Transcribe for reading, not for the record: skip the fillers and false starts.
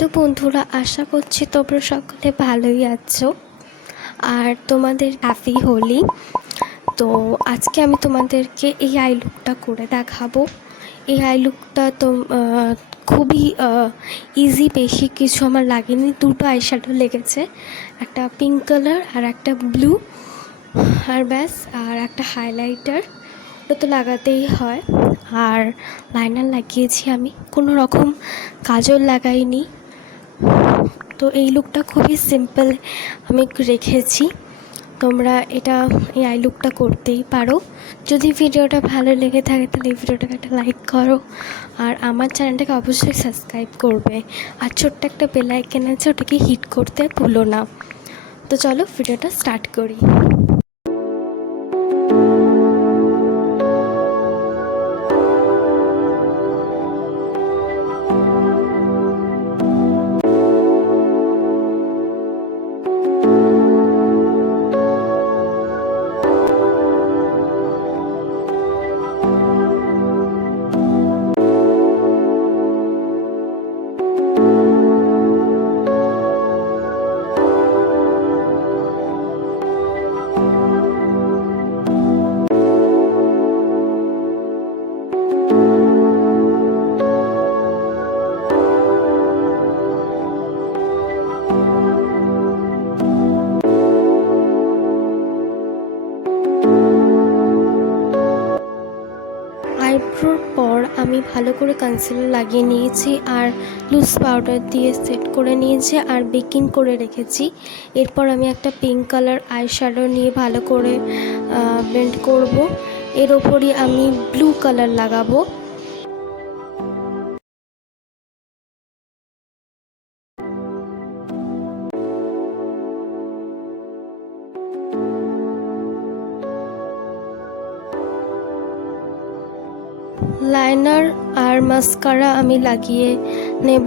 Hello বন্ধুরা, আশা করছি তোমরা সকলে ভালোই আছো আর তোমাদের হ্যাপি হোলি। তো আজকে আমি তোমাদেরকে এই আই লুকটা করে দেখাবো। এই আই লুকটা তো খুবই ইজি, বেশি কিছু আমার লাগেনি। দুটো আইশ্যাডো লেগেছে, একটা পিঙ্ক কালার আর একটা ব্লু, আর ব্যাস, আর একটা হাইলাইটার। ওটা তো লাগাতেই হয়। আর লাইনার লাগিয়েছি, আমি কোনো রকম কাজল লাগাইনি। তো এই লুকটা খুবই সিম্পল আমি রেখেছি। তোমরা এই আই লুকটা করতেই পারো। যদি ভিডিওটা ভালো লেগে থাকে তাহলে এই ভিডিওটাকে একটা লাইক করো, আর আমার চ্যানেলটাকে অবশ্যই সাবস্ক্রাইব করবে, আর ছোট্ট একটা বেল আইকন আছে, ওটাকে হিট করতে ভুলো না। তো চলো ভিডিওটা স্টার্ট করি। আইব্রোর পর আমি ভালো করে কনসিলার লাগিয়ে নিয়েছি, আর লুজ পাউডার দিয়ে সেট করে নিয়েছি, আর বেকিং করে রেখেছি। এরপর আমি একটা পিঙ্ক কালার আইশ্যাডো নিয়ে ভালো করে ব্লেন্ড করব। এর ওপরই আমি ব্লু কালার লাগাবো। লাইনার আর মাস্কারা আমি লাগিয়ে নেব।